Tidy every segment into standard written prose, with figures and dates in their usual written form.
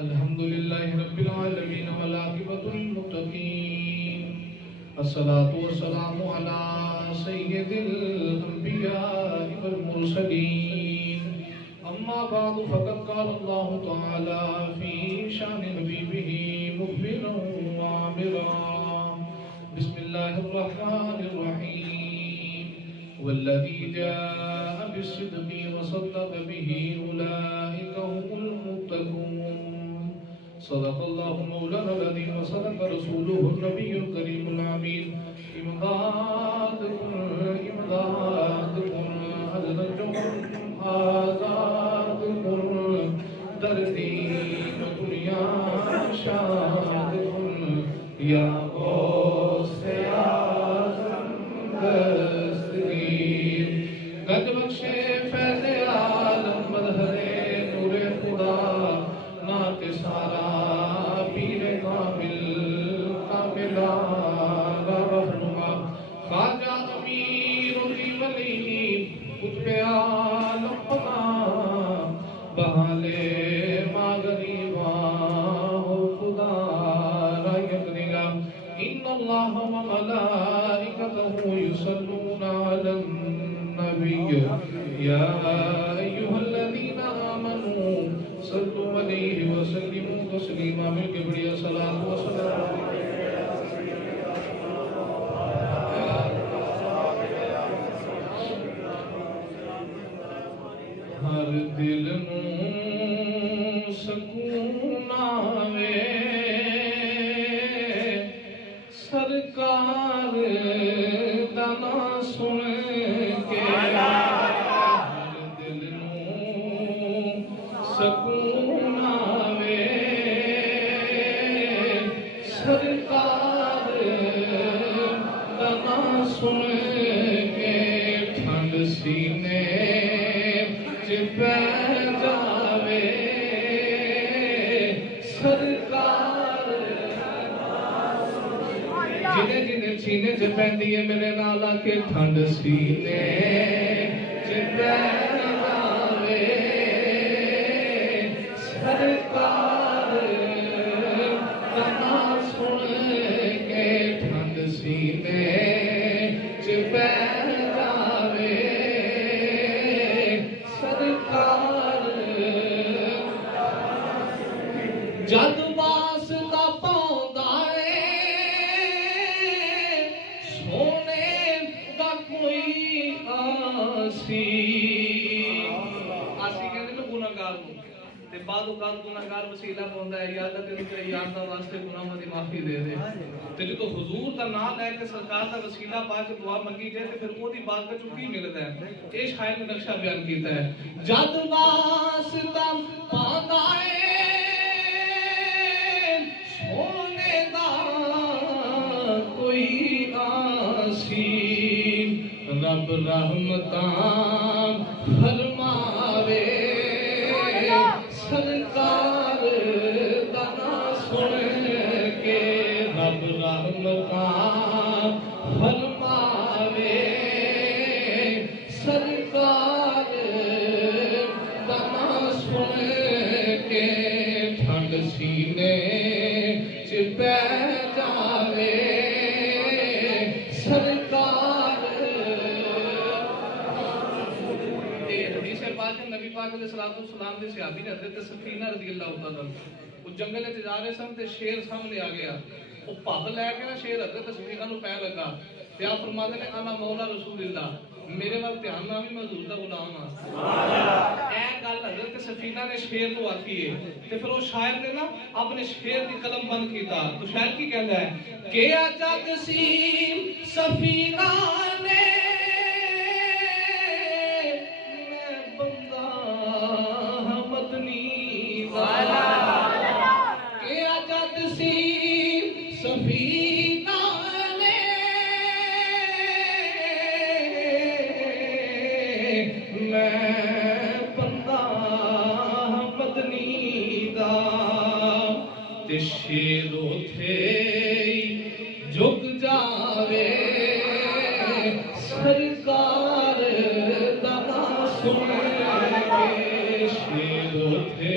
الحمد لله رب العالمين والعاقبة للمتقين الصلاة والسلام على سيد الأنبياء والمرسلين أما بعد فقد قال الله تعالى في شأن حبيبه مخبرا وعامرا بسم الله الرحمن الرحيم والذي جاء بالصدق وصدق به أولئك هم المتقون صدق الله مولانا العظيم وصدق رسوله النبي الكريم العميد إمدادكم حضرتكم آزادكم دردین دنیا شادکم یا غوث اعظم دستگیر گد بخش فیض عالم مظہر نور خدا نعت سارا پیر کامل کاملہ رہنما خواجہ امیر علی ولی قطب عالم خدا بحالے ما غریباں ہو خدا را یقنگا ان اللہ و ملائکتہ یصلون علی النبی یا ایہا الذین آمنوا صلوا علیہ وسلموا تسلیما مل کے بڑیا صلاۃ و سلام ہر دل نو سکون آوے سرکار دا نام سن کے ہر دل نو سکون آوے سرکار دا نام سن کے ٹھنڈ سینے پہ جاوے سرکار جنہیں جنہیں سینے سے پہنی ہے میرے نالا کے ٹھنڈ سینے سے پہ جاوے سرکار دنا سن کے ٹھنڈ سینے سے پہ جاوے جد واسطہ پاؤندا ہے سونے دا کوئی آسی کہتے ہیں گناہگار ہوں تے بعد اوقات گناہگار وسیلہ پاؤندا ہے یا اللہ تیرے تے یار دا واسطے گناہاں دی معافی دے دے تے جدوں حضور دا نام لے کے سرکار دا وسیلہ پا کے دعا منگی جائے تے پھر اودی بات وچ کی ملدا ہے اے شاعر نے نقشہ بیان کیتا ہے جد واسطہ پاؤندا ہے سونے دا کوئی آسی رب رحمتاں فرماوے سرکار دا نام سن کے رب رحمتاں فرماوے سرکار دا نام سن کے ٹھنڈ سینے پہ جاوے سرکار حدیث پاک نبی پاک علیہ السلام دے صحابی نے حضرت سفینہ رضی اللہ تعالیٰ وہ جنگل وچ جا رہے سن تے شیر سامنے آ گیا وہ پگ لے کے نا شیر حضرت سفینہ نو پے لگا تے آپ فرماتے ہیں انا مولا رسول اللہ میرے وقت دھیان نہ بھی میں حضور دا غلام ہاں سبحان اللہ اے گل حضرت سفینہ نے شیر تو آکھی ہے تے پھر وہ شاعر نے نا اپنے شیر دی قلم بند کیتا تو شاعر کی کہندا ہے کہ جگ سی سفینہ نے میں بندہ مدنی والا کہ جگ سی سفینہ میں بندہ مدنی دا تے شیرو تھے جھک جاوے سرکار دا سن کے شیرو تھے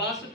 10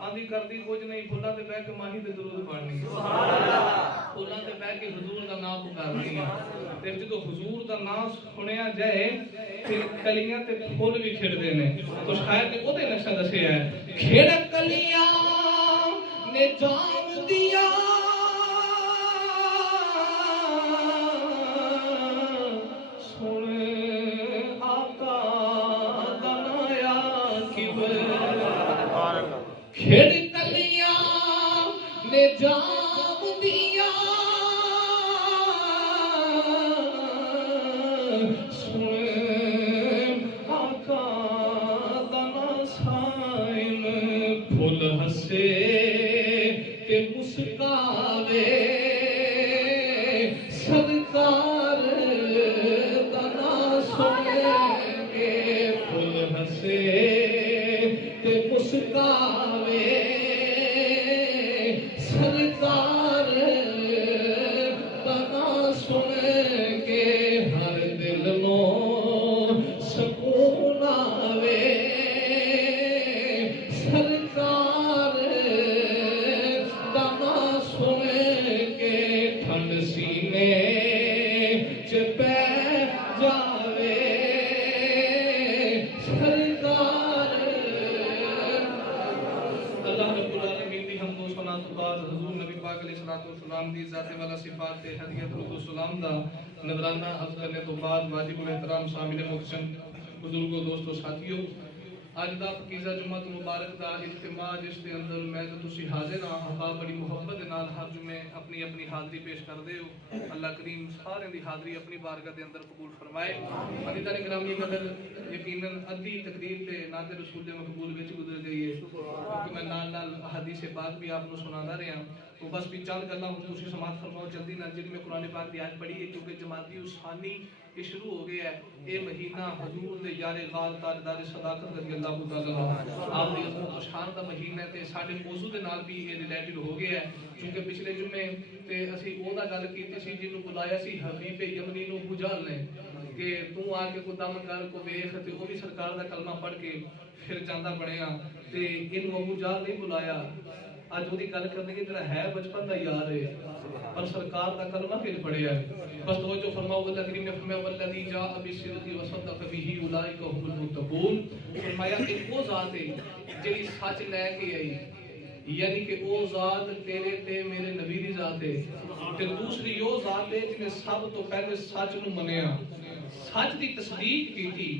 آندھی کردی کچھ نہیں پھلاں تے بیٹھ کے ماہی تے درود پڑھنی پھلاں تے بیٹھ کے حضور دا نام پکارنی تے جدوں حضور دا نام سنیا جائے پھر کلیاں تے پھول بھی کھڑدے نے تو شاید تے اودے نقشہ دسیا ہے کھڑ کلیاں نے جام دیا کھڑ کلیاں نے جام دیا سن آقا دا سائن پھول ہسے تے مسکاوے سرکار دا سن کے پھول ہسے تے مسکاوے سرکار تنا سن کے ہر دل نو سکون آوے سرکار تنا سن کے ٹھنڈ سینے چ پہ جاوے سرکار اللہ رب العالمین دی حمد و ثنا تو بعد حضور نبی پاک علیہ الصلوۃ والسلام دی ذات والا صفات تے ہدیہ درود و سلام دا نذرانہ عرض کرنے تو بعد واجب الاحترام شامل محسن بزرگوں دوستو ساتھیو اج دا پکیزہ جمعہ مبارک دا اجتماع جس دے اندر میں تے تسی حاضر ہاں احباب بڑی محبت دے نال ہر جمعے اپنی اپنی حاضری پیش کردے ہو اللہ کریم سارے دی حاضری اپنی بارگاہ دے اندر قبول فرمائے عزیزان گرامی قدر یقیناً ادھی تقریر تے نعت رسول مقبول وچ گزر گئی ہے کیونکہ میں نال نال حدیث پاک بھی آپ کو سناتا رہا تو بس بھی چند گلاں تسی سماعت فرماؤ جلدی نال جڑی میں قرآن پاک دی آیت پڑھی ہے کیونکہ جماعتی ثانی یہ شروع ہو گیا ہے اے مہینہ حضور دے یار غال تاجدار صداقت رضی اللہ تعالی عنہ آپ دی عظمت و شان دا مہینہ ہے تے ساڈے موضوع دے نال بھی یہ ریلیٹڈ ہو گیا ہے کیونکہ پچھلے جمعے تے اسی او دا گل کیتی سی جنوں بلایا سی حبیب یمنی نو بجال نے کہ تو آ کے کو دم کر کو ویکھ تے او بھی سرکار دا کلمہ پڑھ کے پھر جاندا بنیا تے اینو ابو جال نہیں بلایا اج وہ گل کرنے کی جڑا ہے بچپن دا یار ہے پر سرکار دا کلمہ کیوں پڑھیا ہے بس توجہ فرماؤ اللہ کریم نے فرمایا والذی جاء بالصدق وصدق به اولئک هم المتقون فرمایا کہ وہ ذات ہے جڑی سچ لے کے آئی یعنی کہ وہ ذات تیرے تے میرے نبی دی ذات ہے تے دوسری وہ ذات ہے جس نے سب تو پہلے سچ نو منیا سچ دی تصدیق کیتی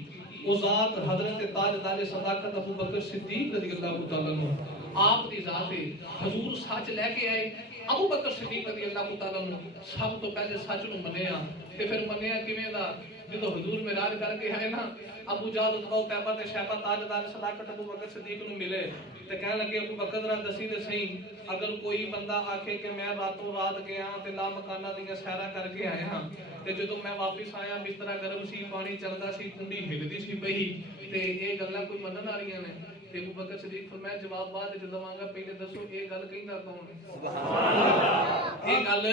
وہ ذات حضرت تاجدار صداقت ابو بکر صدیق رضی اللہ تعالی عنہ آپ دی ذات ہے حضور سچ لے کے آئے ابو بکر صدیق رضی اللہ تعالی عنہ سب تو پہلے سچ نو منیا تے پھر منیا کیویں دا جدوں حضور معراج کر کے آئے نا ابو جہل اتبا طیبہ تے شیبہ تاجدار صداقت ابو بکر صدیق نو ملے تے کہنے لگے ابو بکر ذرا دسی تے صحیح اگر کوئی بندہ آکھے کہ میں راتوں رات گیا تے لا مکانہ دیاں سیرا کر کے آیا ہاں تے جدوں میں واپس آیا بستر گرم سی پانی چلدا سی کنڈی ہلدی سی پئی تے اے گلاں کوئی منن والیاں نے تے ابو بکر صدیق فرمایا جواب بعد وچ دواں گا پہلے دسو اے گل کہندا کون ہے سبحان اللہ اے گل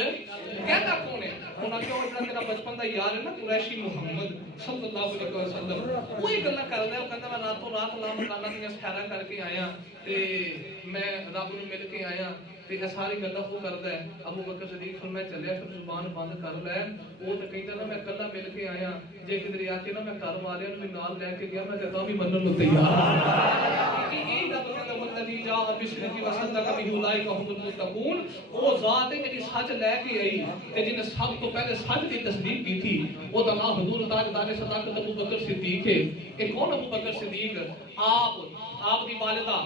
کہندا کون ہے ہن کیوں جڑا میرا بچپن دا یار ہے نا قریشی محمد صلی اللہ علیہ وسلم وہی گلاں کردا ہے کہندا میں راتوں رات لا مکانہ دیاں سیرا کر کے آیا تے میں رب نو مل کے آیا تے اے ساری گلاں وہ کردا ہے ابو بکر صدیق فرمایا چلیا پھر زبان بند کر لے او تے کہندا نا میں کلا مل کے آیا جے کدھر آ کے نا میں گھر والیاں نوں نال لے کے گیا میں تے بھی منن نوں تیار کہ یہ رب کہندا والذی جاء بالصدق وصدق به اولئک هم المتقون او ذات ہے جڑی سچ لے کے آئی تے جن سب تو پہلے سچ دی تصدیق کی تھی او دا نام حضور تاجدار صداقت ابو بکر صدیق ہے اے کون ابو بکر صدیق آپ دی والدہ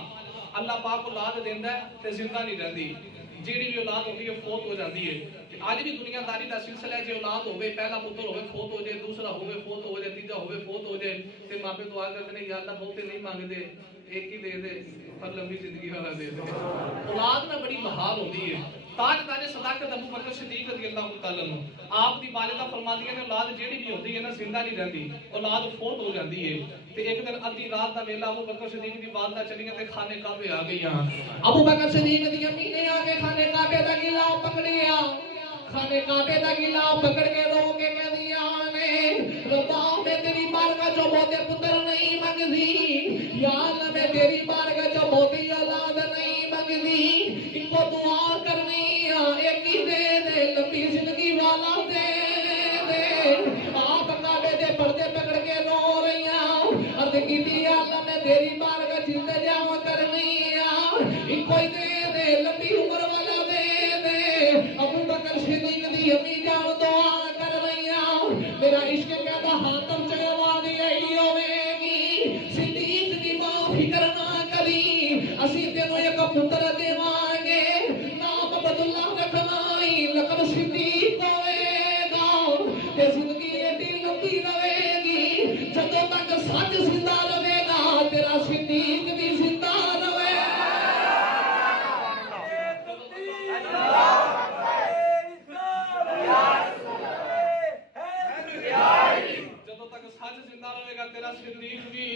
اللہ پاک اولاد دیندا ہے تے زندہ نہیں رہندی جیڑی بھی اولاد ہوندی ہے فوت ہو جاندی ہے اج بھی دنیا داری دا سلسلہ ہے جے اولاد ہوے پہلا پتر ہوے فوت ہو جائے دوسرا ہوے فوت ہو جائے تیجا ہوے فوت ہو جائے تے ماپے دعا کردے نے یا اللہ بہتے نہیں مانگدے ایک ہی دے دے پر لمبی زندگی والا دے دے اولاد میں بڑی بہار ہوندی ہے تاجدار صداقت ابو بکر صدیق رضی اللہ تعالی عنہ آپ دی والدہ فرماتی ہیں اولاد جیڑی بھی ہوندی ہے نا زندہ نہیں رہندی اولاد فوت ہو جاندی ہے تے ایک دن ادھی رات دا ویلا ابو بکر صدیق دی والدہ چلیاں تے خانے کعبے آ گئیاں ابو بکر صدیق دی امی نے آ کے خانے کعبے دا گلا پکڑیا خانے کعبے دا گلا پکڑ کے رو کے کہدیاں نے ربا میں تیری بارگاہ جو بہتے پتر نہیں منگدی یا اللہ میں تیری بارگاہ جو بہتی اولاد کی اللہ نے تیری بارگاہ جلد جاوا کرنی کوئی دے لمبی عمر والا دے ابو بکر صدیق دی امی جان دعا کر رہی میرا عشق کہتا حاتم چوا دی آئی ہوے گی صدیق دی ماں فکر نہ کری اسی تینوں ایک پتر دیواں گے نام عبداللہ رکھنا لقب صدیق ہوئے گا تے زندگی ایڈی لمبی رہے گی جدوں تک سچ زندہ رہے گا تیرا صدیق بھی زندہ رہے جدوں تک سچ زندہ رہے گا تیرا صدیق بھی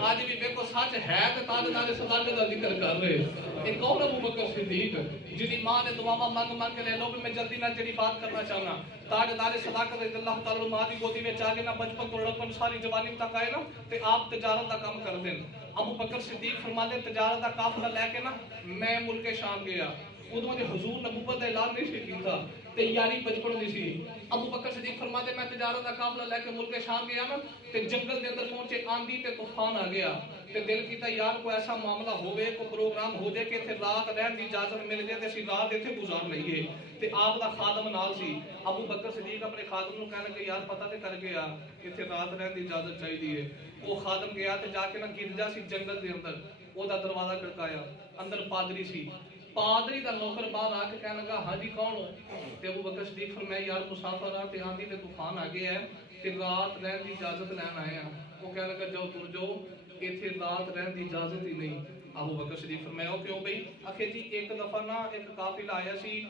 آج بھی دیکھو سچ ہے تے تاجدار صداقت کا ذکر کر رہے ایک اور ابو بکر صدیق جنہی ماں نے دعا مانگ کے لے لو میں جلدی نہ جڑی بات کرنا چاہنا تاجدار صداقت رضی اللہ تعالی عنہ دی گودی میں چاہ کے نہ بچپن تو لڑکپن ساری جوانی تک آئے نا تے آپ تجارت دا کام کر دیں ابو بکر صدیق فرماتے تجارت دا قافلہ لے کے نا میں ملک شام گیا ادھوں نے حضور نبوت دا اعلان نہیں سی کیتا تے یاری بچپن دی سی ابو بکر صدیق فرماتے میں تجارت دا قافلہ لے کے ملک شام گیا نا تے جنگل دے اندر پہنچے آندھی تے طوفان آ گیا تے دل کیتا یار کوئی ایسا معاملہ ہوے کوئی پروگرام ہو جائے کہ ایتھے رات رہن دی اجازت مل جائے تے اسی رات ایتھے گزار لئیے تے آپ دا خادم نال سی ابو بکر صدیق اپنے خادم نوں کہنے لگے یار پتہ تے کر گیا ایتھے رات رہن دی اجازت چاہیے وہ خادم گیا تے جا کے نا گرجا سی جنگل دے اندر او دا دروازہ کھڑکایا اندر پادری سی پادری دا نوکر باہر آ کے کہنے لگا ہاں جی کون ہو تے ابو بکر صدیق فرمایا یار مسافر آ تے آندھی تے طوفان آ گیا ہے تے رات رہن دی اجازت لین آئے ہیں وہ کہنے لگا جاؤ تر جاؤ ایتھے رات رہن دی اجازت ہی نہیں ابو بکر صدیق فرمایا کیوں بھئی آخر جی ایک دفعہ نا ایک قافلہ آیا سی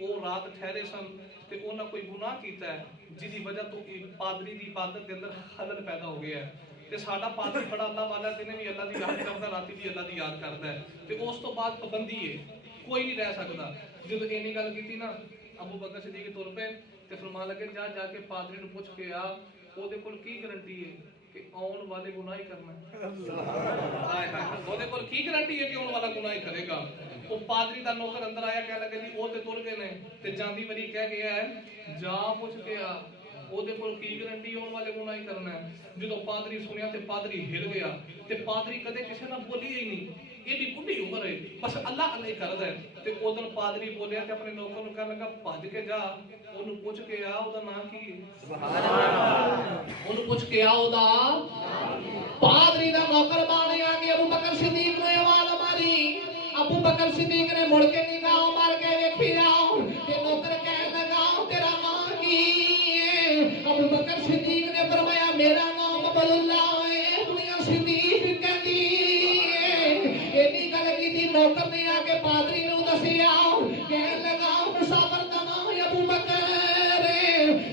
وہ رات ٹھہرے سن تے انہاں کوئی گناہ کیتا ہے جس دی وجہ تو پادری دی عبادت دے اندر خلل پیدا ہو گیا ہے تے ساڈا پادری بڑا اللہ والا تے بھی اللہ دی یاد کردا راتی بھی اللہ دی یاد کردا ہے تے اس تو بعد پابندی ہے کوئی نہیں رہ سکدا جدوں اینی گل کیتی نا ابو بکر صدیق تر پے تے فرمان لگے جا کے پادری نوں پوچھ کے آ او دے کول کی گارنٹی ہے کہ آن والے گناہ ہی کرنا ہے ہائے ہائے او دے کول کی گارنٹی ہے کہ آن والا گناہ ہی کرے گا وہ پادری دا نوکر اندر آیا کہنے لگے جی او تے تر گئے نے تے جاندی وری کہہ گیا ہے جا پوچھ کے آ او دے کول کی گارنٹی آن والے گناہ ہی کرنا ہے جدوں پادری سنیا تے پادری ہل گیا تے پادری کدے کسے نال بولی ہی نہیں ایڈی بڈھی عمر ہے بس اللہ اللہ ہی کردا ہے تے اودن پادری بولیا تے اپنے نوکر نوں کہنے لگا بھج کے جا اونوں پوچھ کے آ او دا نام کی ہے سبحان اللہ اونوں پوچھ کے آ او دا پادری دا نوکر بن آ کے ابو بکر صدیق نے آواز ماری ابو بکر صدیق نے مڑ کے نگاہ مار کے ویکھیا تے نوکر کہنے لگا تیرا نام کی ہے ابو بکر صدیق نے فرمایا میرا نام عبداللہ ہے دنیا صدیق کہندی اینی گل کیتی نوکر نے آ کے پادری نوں دسیا کہنے لگا مسافر دا نام ابو بکر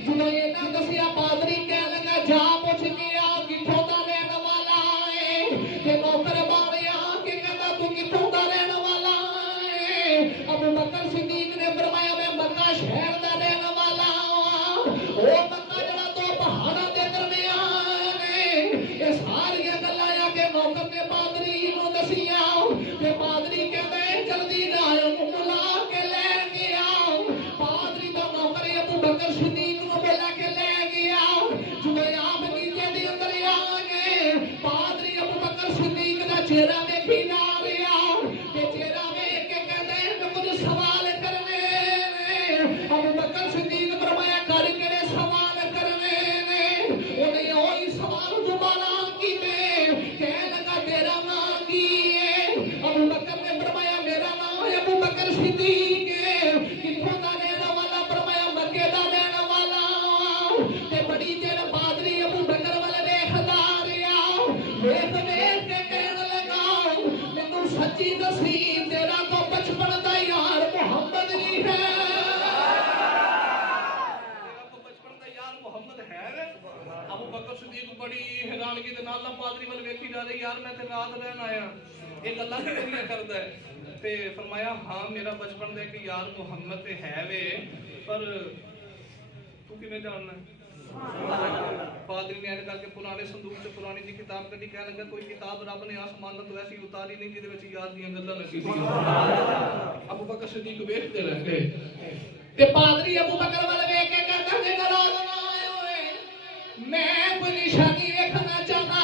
جدوں اینا دسیا پادری کہنے لگا جا پوچھ کے آ کتھوں دا رہن والا ہے تے نوکر باہر آ کے کہندا تو کتھوں دا رہن والا ہے ابو بکر صدیق نے فرمایا میں مکہ شہر دا رہن والا ہوں او مکہ جڑا تو پہاڑاں دے درمیان ہے یہ ساری گلاں آ کے نوکر نے پادری نوں دسیا تے پادری کہندا جلدی آؤ ملا کے لے گیا پادری دا نوکر ابو بکر صدیق نوں بلا کے لے گیا جدوں آپ نیچے دے اندر آ گئے پادری ابو بکر صدیق دا چہرہ ویکھی جا رہا تے چہرہ ویکھ کے کہندے میں کچھ سوال کرنے نے ابو بکر صدیق فرمایا کر کیڑے سوال کرنے نے انہیں وہی سوال دوبارہ کیتے کہنے لگا تیرا نام کی ہے ابو بکر نے فرمایا میرا نام ہے ابو بکر صدیق کتھوں دا رہن والا فرمایا مکے دا رہن والا تے بڑی دیر پادری ابو بکر والے ویکھدا رہیا ویکھ ویکھ کے کہنے لگا مینوں سچی دسی تیرا تو بچپن دا یار محمد نہیں ہے تیرا تو بچپن دا یار محمد ہے ابو بکر صدیق بڑی حیرانگی دے نال پادری والے ویکھی جا رہے یار میں تے رات رہن آیا ایک اللہ کیڑی کردا ہے تے فرمایا ہاں میرا بچپن دا ایک یار محمد تے ہے وے پر تو کیویں جاننا ہے پادری نے کر کے پرانے صندوق سے پرانی جی کتاب کڈی کہنے لگا کوئی کتاب رب نے آسمان تو ایسی اتاری نہیں جہدے وچ یاد دیاں گلاں لگی سی ابو بکر صدیق ویکھتے رہ گئے تے پادری ابو بکر والے ویکھ کے کہندا جے ناراض نہ ہوئے میں کوئی نشانی ویکھنا چاہنا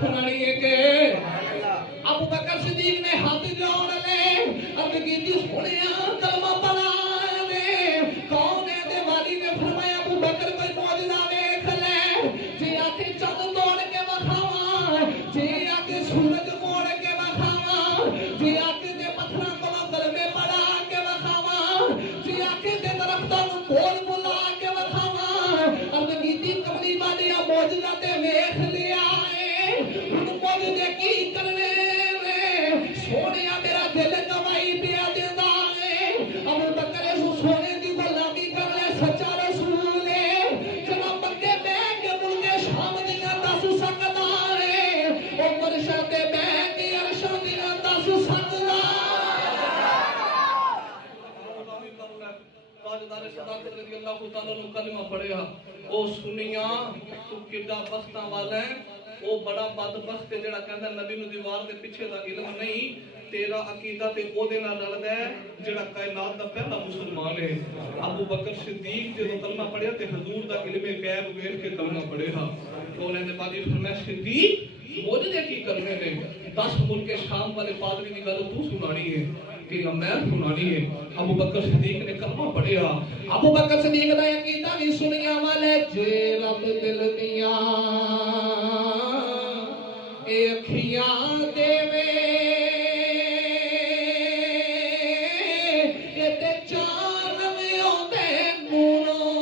سنانی ہے کہ ابو بکر صدیق نے ہاتھ جوڑ لے اب کی سنیا کلمہ پڑھا نے کون ہے دے والی نے فرمایا ابو بکر کوئی معجزہ دیکھ لے جی آکے چند توڑ کے بکھاواں جی آکے سورج موڑ کے بکھاواں جی آکے دے پتھراں کو گلبے پڑا کے بکھاواں جی آکے دے درختاں نوں کول بلا کے بکھاواں اب کی کملی والی معجزہ تے ویکھ لیا ہے معجزے کی کرنے سونیا میرا دل گواہی پیا دیندا ہے ابو بکر سونے دی غلامی کرنے سچا رسول ہے جناب بندے بیٹھ کے ملک شام دیاں دس سکدا ہے او مرشد تے بیٹھ کے عرشاں دیاں دس سکدا تاجدار صداقت رضی اللہ تعالی عنہ کلمہ پڑھیا او سنیاں تو کڈا بختاں والا ہے او بڑا بدبخت ہے جڑا کہندا نبی نو دیوار دے پیچھے دا علم نہیں تیرا عقیدہ تے او دے نال رلدا ہے جڑا کائنات دا پہلا مسلمان ہے ابو بکر صدیق جدوں کلمہ پڑھیا تے حضور دا علم غیب ویکھ کے کلمہ پڑھیا تو انہاں نے باجی فرمایا صدیق معجزے کی کرنے نے 10 ملک شام والے پادری دی گل تو سنانی ہے کہ میں سنانی ہے ابو بکر صدیق نے کلمہ پڑھیا ابو بکر صدیق دا عقیدہ بھی سنیا والے جے رب دل دیاں اے اکھیاں دے وے اے تے چان میں اوندے نوروں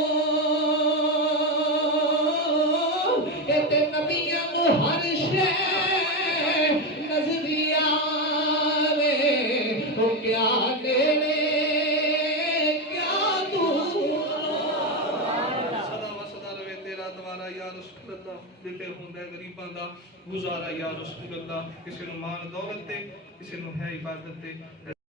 اے تے نبیاں نو ہر شے نظر آوے او کیا دینے کیا دور صدا و صدا روے تیرا دوارا یا رسول اللہ دل ہوندا ہے غریباں دا گزارا یا رسول اللہ کسی نو مال دولت تے کسی نو ہے عبادت تے